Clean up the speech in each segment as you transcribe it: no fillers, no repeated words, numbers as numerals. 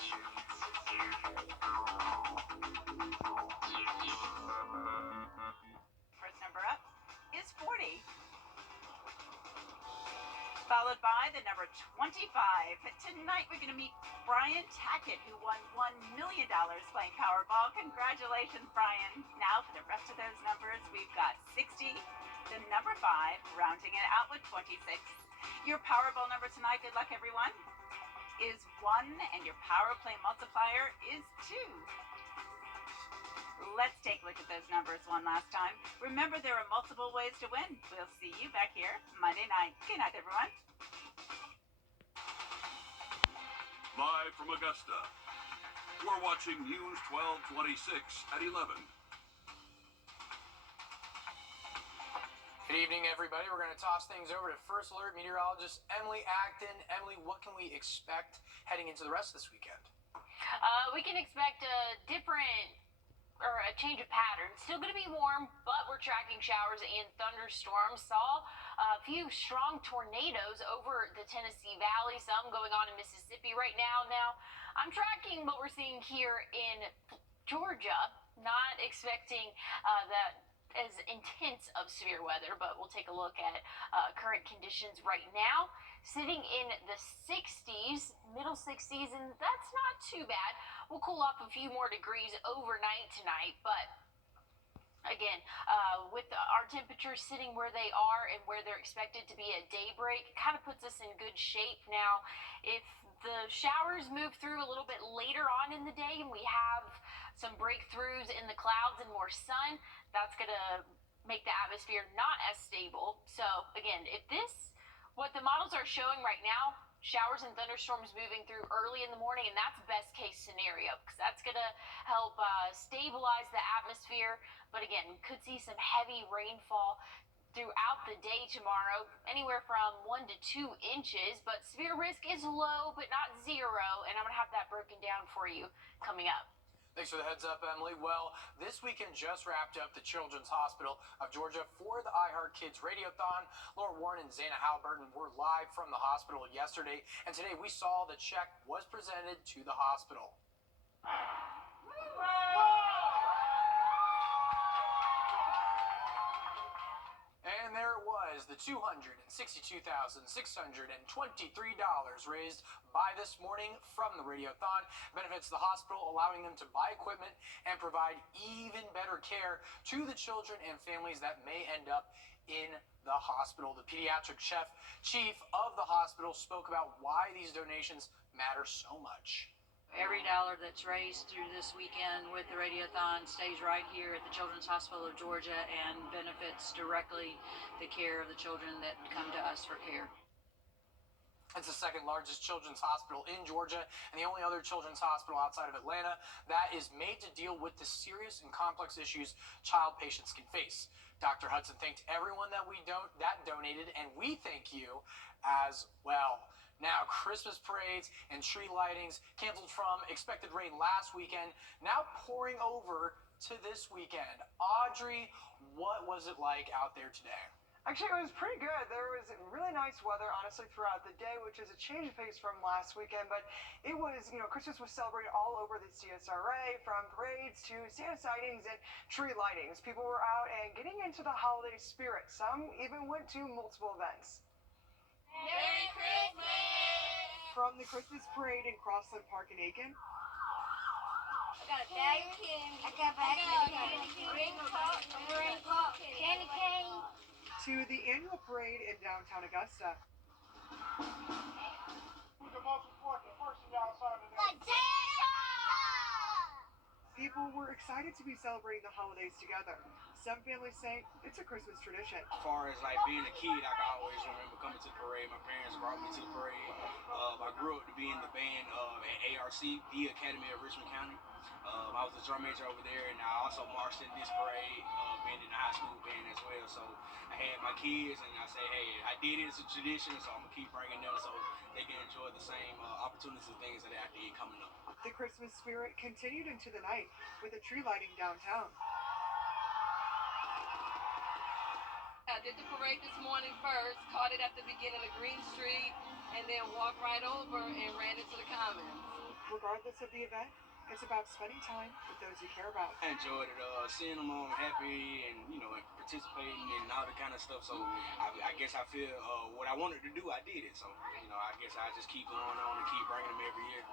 First number up is 40. Followed by the number 25. Tonight we're going to meet Brian Tackett, who won $1 million playing Powerball. Congratulations, Brian. Now for the rest of those numbers, we've got 60, the number 5, rounding it out with 26. Your Powerball number tonight, good luck everyone, is 1, and your Power Play multiplier is 2. Let's take a look at those numbers one last time. Remember, there are multiple ways to win. We'll see you back here Monday night. Good night, everyone. Live from Augusta, we're watching News 1226 at 11. Good evening, everybody. We're going to toss things over to First Alert meteorologist Emily Acton. Emily, what can we expect heading into the rest of this weekend? We can expect a change of pattern. Still going to be warm, but we're tracking showers and thunderstorms. Saw a few strong tornadoes over the Tennessee Valley, some going on in Mississippi right now. Now, I'm tracking what we're seeing here in Georgia. Not expecting that as intense of severe weather, but we'll take a look at current conditions right now. Sitting in the 60s, middle 60s, and that's not too bad. We'll cool off a few more degrees overnight tonight, but again, with our temperatures sitting where they are and where they're expected to be at daybreak, it kind of puts us in good shape. Now, if the showers move through a little bit later on in the day and we have some breakthroughs in the clouds and more sun, that's going to make the atmosphere not as stable. So again, what the models are showing right now, showers and thunderstorms moving through early in the morning, and that's best case scenario because that's going to help stabilize the atmosphere. But again, could see some heavy rainfall throughout the day tomorrow, anywhere from 1 to 2 inches, but severe risk is low but not zero, and I'm going to have that broken down for you coming up. Thanks for the heads up, Emily. Well, this weekend just wrapped up the Children's Hospital of Georgia for the iHeart Kids Radiothon. Laura Warren and Zana Halliburton were live from the hospital yesterday, and today we saw the check was presented to the hospital. And there it was, the $262,623 raised by this morning from the Radiothon. Benefits the hospital, allowing them to buy equipment and provide even better care to the children and families that may end up in the hospital. The pediatric chief of the hospital spoke about why these donations matter so much. Every dollar that's raised through this weekend with the Radiothon stays right here at the Children's Hospital of Georgia and benefits directly the care of the children that come to us for care. It's the second largest children's hospital in Georgia and the only other children's hospital outside of Atlanta that is made to deal with the serious and complex issues child patients can face. Dr. Hudson thanked everyone that donated, and we thank you as well. Now, Christmas parades and tree lightings canceled from expected rain last weekend, now pouring over to this weekend. Audrey, what was it like out there today? Actually, it was pretty good. There was really nice weather, honestly, throughout the day, which is a change of pace from last weekend. But it was, Christmas was celebrated all over the CSRA, from parades to Santa sightings and tree lightings. People were out and getting into the holiday spirit. Some even went to multiple events. Merry Christmas! From the Christmas parade in Crossland Park in Aiken. I got a bag of candy. I got a bag of candy. Ring pop, candy cane. To the annual parade in downtown Augusta. Who's the most important person y'all saw today? People were excited to be celebrating the holidays together. Some families say it's a Christmas tradition. As far as being a kid, I can always remember coming to the parade. My parents brought me to the parade. I grew up to be in the band at ARC, the Academy of Richmond County. I was a drum major over there, and I also marched in this parade, being in the high school band as well. So I had my kids, and I said, hey, I did it as a tradition, so I'm going to keep bringing them so they can enjoy the same opportunities and things that I did coming up. The Christmas spirit continued into the night with a tree lighting downtown. I did the parade this morning first, caught it at the beginning of Green Street, and then walked right over and ran into the Commons. regardless of the event, it's about spending time with those you care about. I enjoyed it, seeing them all happy and, and participating and all that kind of stuff. So I guess I feel what I wanted to do, I did it. So, I guess I just keep going on and keep bringing them every year.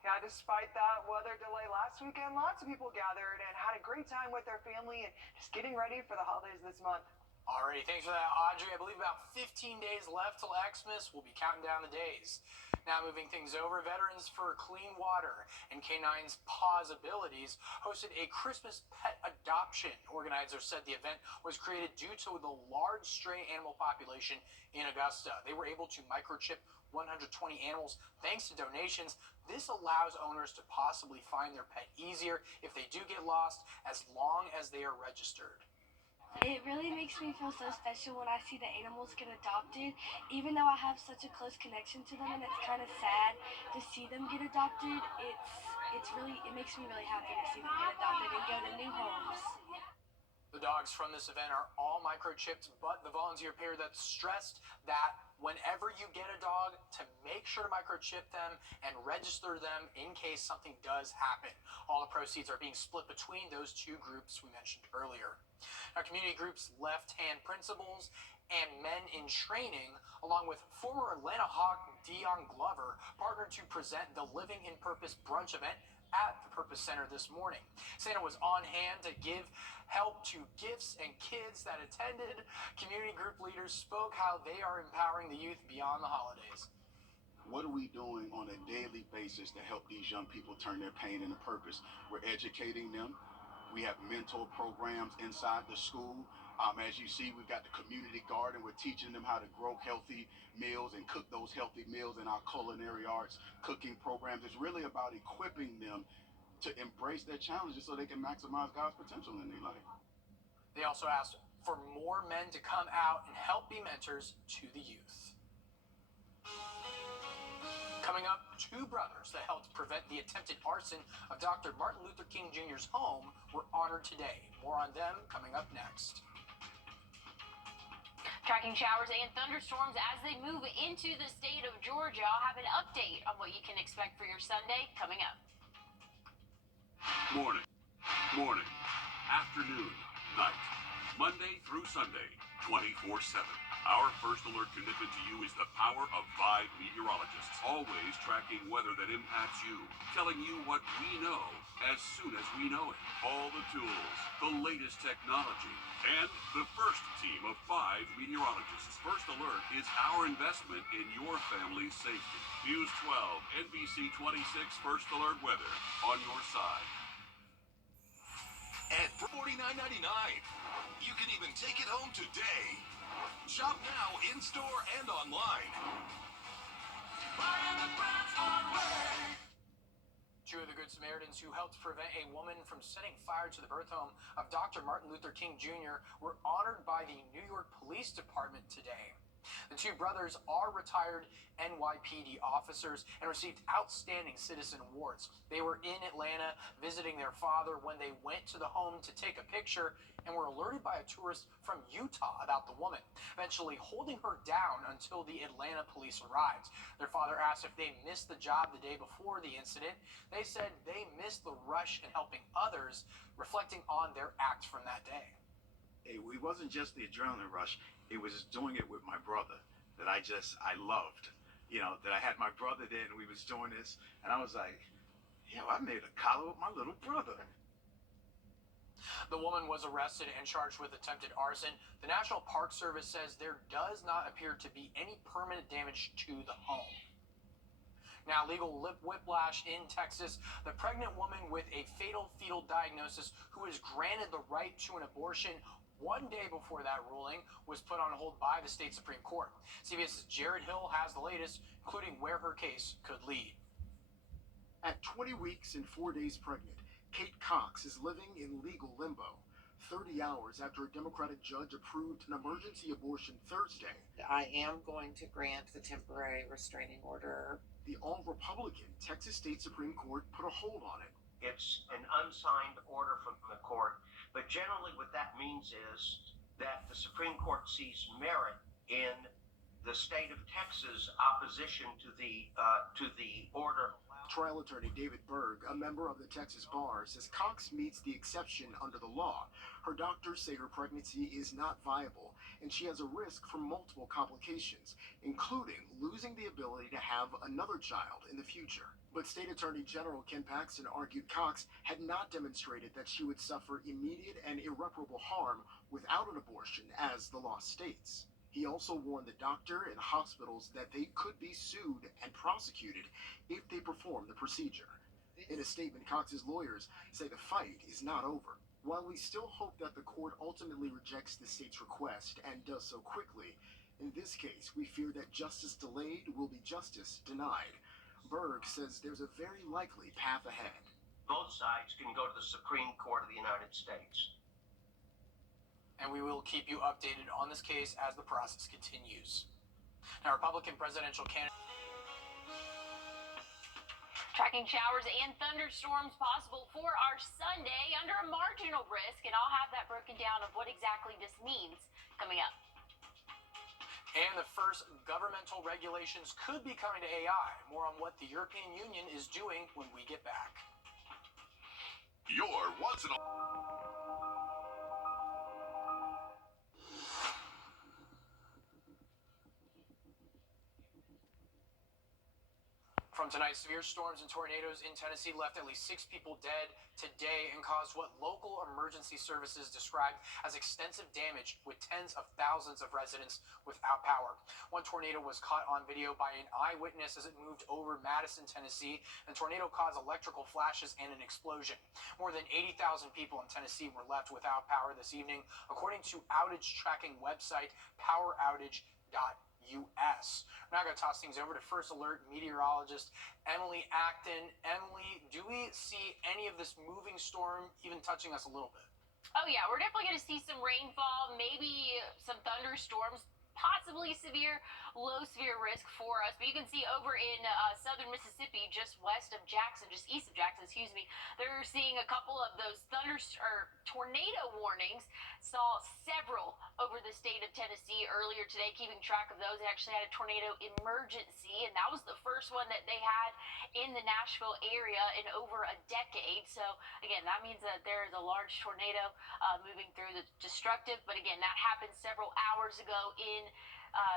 Yeah, despite that weather delay last weekend, lots of people gathered and had a great time with their family and just getting ready for the holidays this month. Alrighty, thanks for that, Audrey. I believe about 15 days left till Xmas. We'll be counting down the days. Now moving things over, Veterans for Clean Water and K9's Possibilities hosted a Christmas pet adoption. Organizers said the event was created due to the large stray animal population in Augusta. They were able to microchip 120 animals thanks to donations. This allows owners to possibly find their pet easier if they do get lost, as long as they are registered. It really makes me feel so special when I see the animals get adopted, even though I have such a close connection to them, and it's kind of sad to see them get adopted. It makes me really happy to see them get adopted and go to new homes. The dogs from this event are all microchipped, but the volunteer pair that stressed that whenever you get a dog, to make sure to microchip them and register them in case something does happen. All the proceeds are being split between those two groups we mentioned earlier. Now, community groups Left Hand Principles and Men in Training, along with former Atlanta Hawk Dion Glover, partnered to present the Living in Purpose brunch event at the Purpose Center this morning. Santa was on hand to give help to gifts and kids that attended. Community group leaders spoke how they are empowering the youth beyond the holidays. What are we doing on a daily basis to help these young people turn their pain into purpose? We're educating them. We have mentor programs inside the school. As you see, we've got the community garden. We're teaching them how to grow healthy meals and cook those healthy meals in our culinary arts cooking programs. It's really about equipping them to embrace their challenges so they can maximize God's potential in their life. They also asked for more men to come out and help be mentors to the youth. Coming up, two brothers that helped prevent the attempted arson of Dr. Martin Luther King Jr.'s home were honored today. More on them coming up next. Tracking showers and thunderstorms as they move into the state of Georgia. I'll have an update on what you can expect for your Sunday coming up. Morning, afternoon, night, Monday through Sunday, 24/7. Our first alert commitment to you is the power of 5 meteorologists, always tracking weather that impacts you, telling you what we know as soon as we know it. All the tools, the latest technology, and the first team of 5 meteorologists. First Alert is our investment in your family's safety. News 12, NBC 26 First Alert weather on your side. At $49.99, you can even take it home today. Shop now in-store and online. Two of the Good Samaritans who helped prevent a woman from setting fire to the birth home of Dr. Martin Luther King Jr. were honored by the New York Police Department today. The two brothers are retired NYPD officers and received outstanding citizen awards. They were in Atlanta visiting their father when they went to the home to take a picture and were alerted by a tourist from Utah about the woman, eventually holding her down until the Atlanta police arrived. Their father asked if they missed the job the day before the incident. They said they missed the rush in helping others, reflecting on their act from that day. It wasn't just the adrenaline rush. It was doing it with my brother that I loved. That I had my brother there and we was doing this. And I was like, I made a collar with my little brother. The woman was arrested and charged with attempted arson. The National Park Service says there does not appear to be any permanent damage to the home. Now, legal lip whiplash in Texas. The pregnant woman with a fatal fetal diagnosis who is granted the right to an abortion one day before that ruling was put on hold by the state Supreme Court. CBS's Jared Hill has the latest, including where her case could lead. At 20 weeks and 4 days pregnant, Kate Cox is living in legal limbo. 30 hours after a Democratic judge approved an emergency abortion Thursday. I am going to grant the temporary restraining order. The all-Republican Texas State Supreme Court put a hold on it. It's an unsigned order from the court, but generally what that means is that the Supreme Court sees merit in the state of Texas opposition to the order. Trial attorney David Berg, a member of the Texas Bar, says Cox meets the exception under the law. Her doctors say her pregnancy is not viable, and she has a risk for multiple complications, including losing the ability to have another child in the future. But State Attorney General Ken Paxton argued Cox had not demonstrated that she would suffer immediate and irreparable harm without an abortion, as the law states. He also warned the doctor and hospitals that they could be sued and prosecuted if they perform the procedure. In a statement, Cox's lawyers say the fight is not over. While we still hope that the court ultimately rejects the state's request and does so quickly, in this case, we fear that justice delayed will be justice denied. Berg says there's a very likely path ahead. Both sides can go to the Supreme Court of the United States. And we will keep you updated on this case as the process continues. Now, Republican presidential candidate. Tracking showers and thunderstorms possible for our Sunday under a marginal risk, and I'll have that broken down of what exactly this means coming up. And the first governmental regulations could be coming to AI. More on what the European Union is doing when we get back. Your once in a From tonight, severe storms and tornadoes in Tennessee left at least 6 people dead today and caused what local emergency services described as extensive damage, with tens of thousands of residents without power. One tornado was caught on video by an eyewitness as it moved over Madison, Tennessee. The tornado caused electrical flashes and an explosion. More than 80,000 people in Tennessee were left without power this evening, according to outage tracking website poweroutage.us. We're now going to toss things over to First Alert meteorologist Emily Acton. Emily, do we see any of this moving storm even touching us a little bit? Oh yeah, we're definitely going to see some rainfall, maybe some thunderstorms, possibly severe, low severe risk for us. But you can see over in southern Mississippi, just west of Jackson, just east of Jackson, excuse me, they're seeing a couple of those tornado warnings. Saw several over the state of Tennessee earlier today, keeping track of those. They actually had a tornado emergency, and that was the first one that they had in the Nashville area in over a decade. So again, that means that there is a large tornado moving through that's destructive. But again, that happened several hours ago in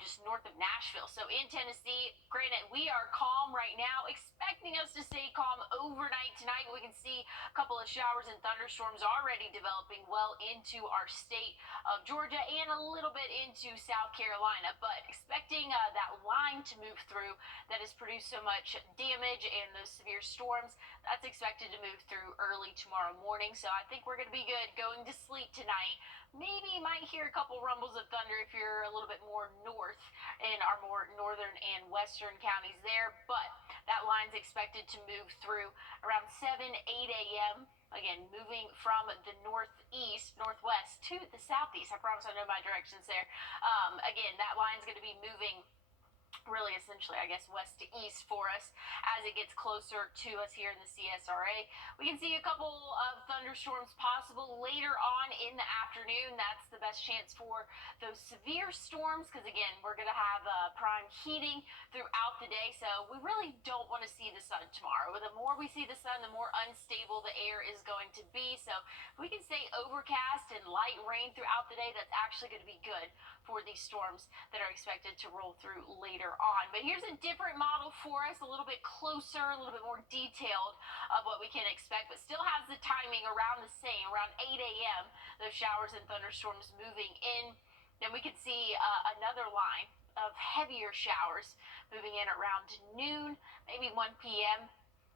just north of Nashville. So in Tennessee, granted, we are calm right now, expecting us to stay calm overnight tonight. We can see a couple of showers and thunderstorms already developing well into our state of Georgia and a little bit into South Carolina, but expecting that line to move through that has produced so much damage and those severe storms, that's expected to move through early tomorrow morning. So I think we're going to be good going to sleep tonight. Maybe you might hear a couple rumbles of thunder if you're a little bit more north in our more northern and western counties there, but that line's expected to move through around 7, 8 a.m. Again, moving from the northwest to the southeast. I promise I know my directions there. Again, that line's going to be moving really essentially, I guess, west to east for us as it gets closer to us here in the CSRA. We can see a couple of thunderstorms possible later on in the afternoon. That's the best chance for those severe storms because, again, we're going to have prime heating throughout the day. So we really don't want to see the sun tomorrow. The more we see the sun, the more unstable the air is going to be. So if we can stay overcast and light rain throughout the day, that's actually going to be good for these storms that are expected to roll through later on. But here's a different model for us, a little bit closer, a little bit more detailed of what we can expect, but still has the timing around the same, around 8 a.m., those showers and thunderstorms moving in. Then we can see another line of heavier showers moving in around noon, maybe 1 p.m.,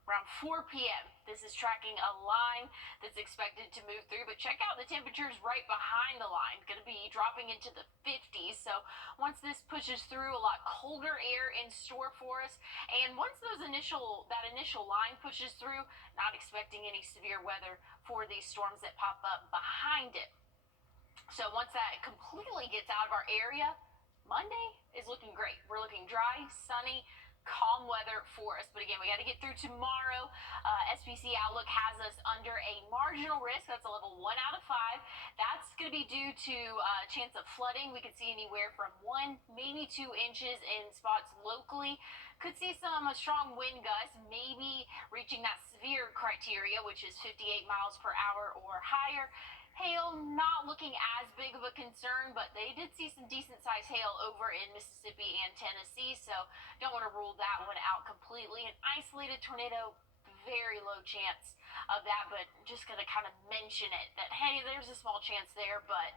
around 4 p.m. This is tracking a line that's expected to move through, but check out the temperatures right behind the line. Going to be dropping into the 50s. So once this pushes through, a lot colder air in store for us. And once that initial line pushes through, not expecting any severe weather for these storms that pop up behind it. So once that completely gets out of our area, Monday is looking great. We're looking dry, sunny, calm weather for us. But again, we got to get through tomorrow. SPC Outlook has us under a marginal risk. That's a level 1 out of 5. That's going to be due to chance of flooding. We could see anywhere from 1, maybe 2 inches in spots locally. Could see some strong wind gusts, maybe reaching that severe criteria, which is 58 miles per hour or higher. Hail not looking as big of a concern, but they did see some decent-sized hail over in Mississippi and Tennessee, so don't want to rule that one out completely. An isolated tornado, very low chance of that, but just going to kind of mention it, that, hey, there's a small chance there, but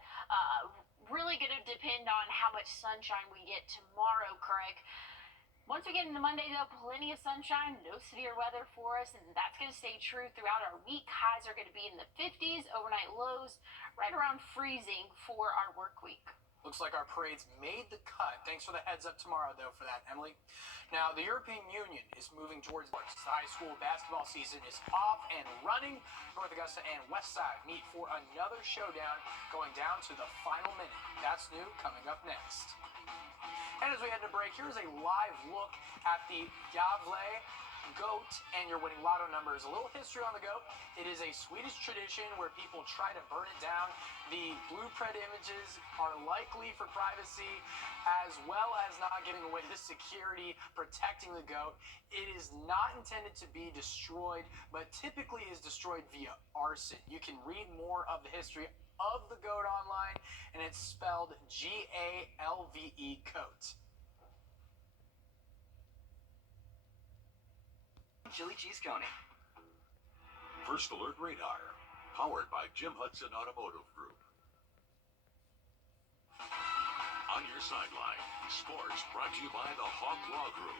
really going to depend on how much sunshine we get tomorrow, Craig. Once we get into Monday, though, plenty of sunshine, no severe weather for us, and that's going to stay true throughout our week. Highs are going to be in the 50s, overnight lows right around freezing for our work week. Looks like our parades made the cut. Thanks for the heads up tomorrow, though, for that, Emily. Now, the European Union is moving towards the high school basketball season is off and running. North Augusta and Westside meet for another showdown going down to the final minute. That's new coming up next. And as we head to break, here's a live look at the Wrdw goat and your winning lotto numbers. A little history on the goat. It is a Swedish tradition where people try to burn it down. The blueprint images are likely for privacy, as well as not giving away the security protecting the goat. It is not intended to be destroyed, but typically is destroyed via arson. You can read more of the history of the goat online, and it's spelled Galve, goat. Chili cheese coney. First Alert Radar, powered by Jim Hudson Automotive Group. On your sideline, sports brought to you by the Hawk Law Group.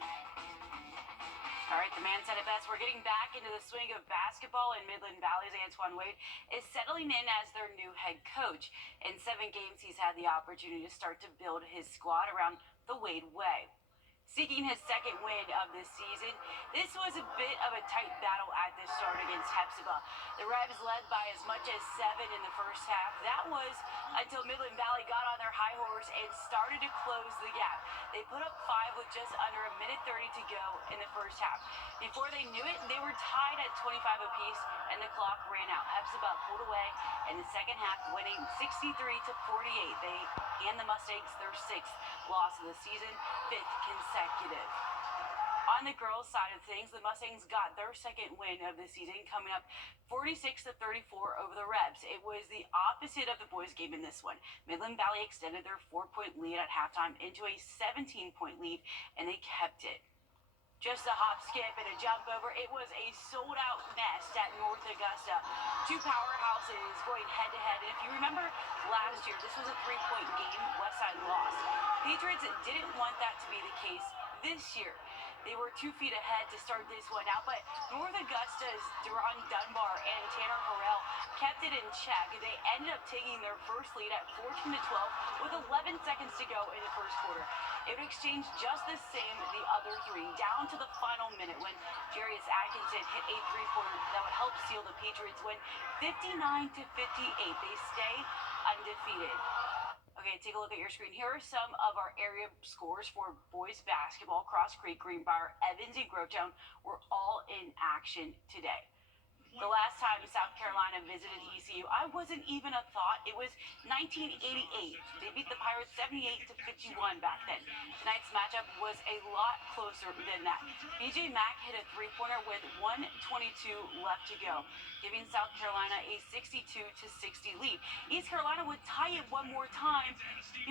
All right, the man said it best. We're getting back into the swing of basketball, and Midland Valley's Antoine Wade is settling in as their new head coach. In 7 games, he's had the opportunity to start to build his squad around the Wade way. Seeking his second win of this season, this was a bit of a tight battle at the start against Hepzibah. The Rebs led by as much as 7 in the first half. That was until Midland Valley got on their high horse and started to close the gap. They put up 5 with just under a minute 30 to go in the first half. Before they knew it, they were tied at 25 apiece, and the clock ran out. Hepzibah pulled away in the second half, winning 63-48. They and the Mustangs their 6th loss of the season, 5th consecutive. On the girls' side of things, the Mustangs got their second win of the season, coming up 46-34 over the Rebs. It was the opposite of the boys' game in this one. Midland Valley extended their 4-point lead at halftime into a 17-point lead, and they kept it. Just a hop, skip, and a jump over. It was a sold-out nest at North Augusta. 2 powerhouses going head-to-head. And if you remember last year, this was a 3-point game. Westside lost. Patriots didn't want that to be the case this year. They were 2 feet ahead to start this one out, but North Augusta's Deron Dunbar and Tanner Harrell kept it in check. They ended up taking their first lead at 14-12 with 11 seconds to go in the first quarter. It would exchange just the same the other 3 down to the final minute when Jarius Atkinson hit a 3-pointer that would help seal the Patriots win 59-58. They stay undefeated. Okay, take a look at your screen. Here are some of our area scores for boys basketball. Cross Creek, Greenbrier, Evans, and Grovetown were all in action today. The last time South Carolina visited ECU, I wasn't even a thought. It was 1988. They beat the Pirates 78-51 back then. Tonight's matchup was a lot closer than that. BJ Mack hit a 3-pointer with 1:22 left to go, giving South Carolina a 62-60 lead. East Carolina would tie it one more time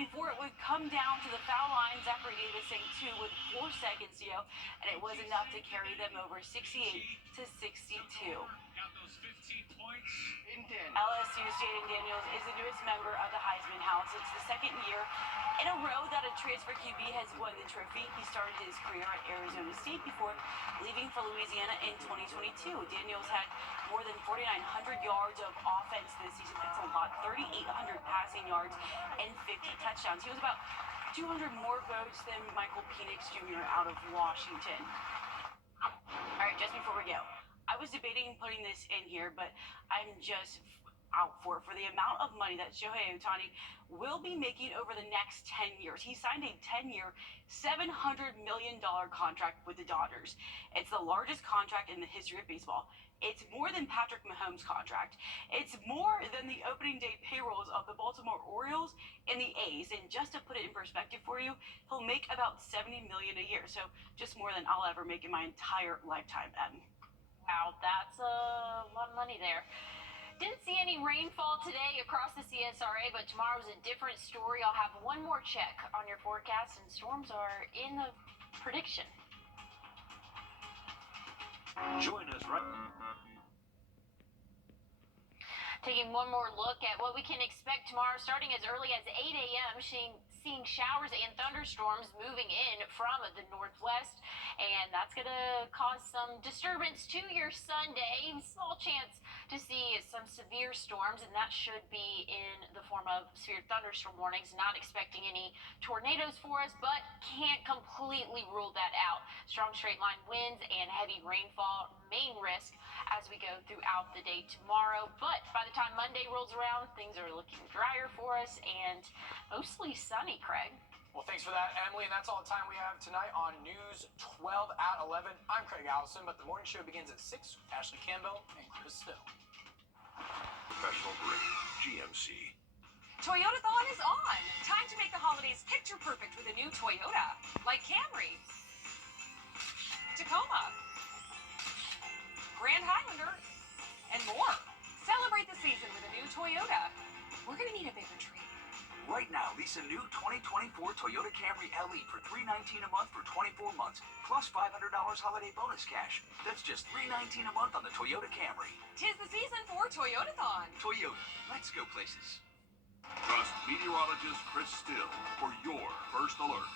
before it would come down to the foul line. Zachary Davis sang 2 with 4 seconds to go, and it was enough to carry them over 68-62. LSU's Jaden Daniels is the newest member of the Heisman House. It's the 2nd year in a row that a transfer QB has won the trophy. He started his career at Arizona State before leaving for Louisiana in 2022. Daniels had more than 4,900 yards of offense this season. That's a lot. 3,800 passing yards and 50 touchdowns. He was about 200 more votes than Michael Penix Jr. out of Washington. All right, just before we go, I was debating putting this in here, but I'm just out for the amount of money that Shohei Ohtani will be making over the next 10 years. He signed a 10-year, $700 million contract with the Dodgers. It's the largest contract in the history of baseball. It's more than Patrick Mahomes' contract. It's more than the opening day payrolls of the Baltimore Orioles and the A's. And just to put it in perspective for you, he'll make about $70 million a year. So just more than I'll ever make in my entire lifetime, Em. Wow, that's a lot of money there. Didn't see any rainfall today across the CSRA, but tomorrow's a different story. I'll have one more check on your forecast, and storms are in the prediction. Join us right. Taking one more look at what we can expect tomorrow, starting as early as 8 a.m., seeing showers and thunderstorms moving in from the northwest, and that's going to cause some disturbance to your Sunday. Small chance to see some severe storms, and that should be in the form of severe thunderstorm warnings. Not expecting any tornadoes for us, but can't completely rule that out. Strong straight line winds and heavy rainfall, main risk as we go throughout the day tomorrow. But by the time Monday rolls around, things are looking drier for us and mostly sunny, Craig. Well, thanks for that, Emily, and that's all the time we have tonight on News 12 at 11. I'm Craig Allison, but the morning show begins at 6 with Ashley Campbell and Chris Stowe. Professional grade GMC. Toyotathon is on. Time to make the holidays picture perfect with a new Toyota, like Camry, Tacoma, Grand Highlander, and more. Celebrate the season with a new Toyota. We're gonna need a bigger tree. Right now, lease a new 2024 Toyota Camry LE for $319 a month for 24 months, plus $500 holiday bonus cash. That's just $319 a month on the Toyota Camry. 'Tis the season for Toyotathon. Toyota, let's go places. Trust meteorologist Chris Still for your first alert.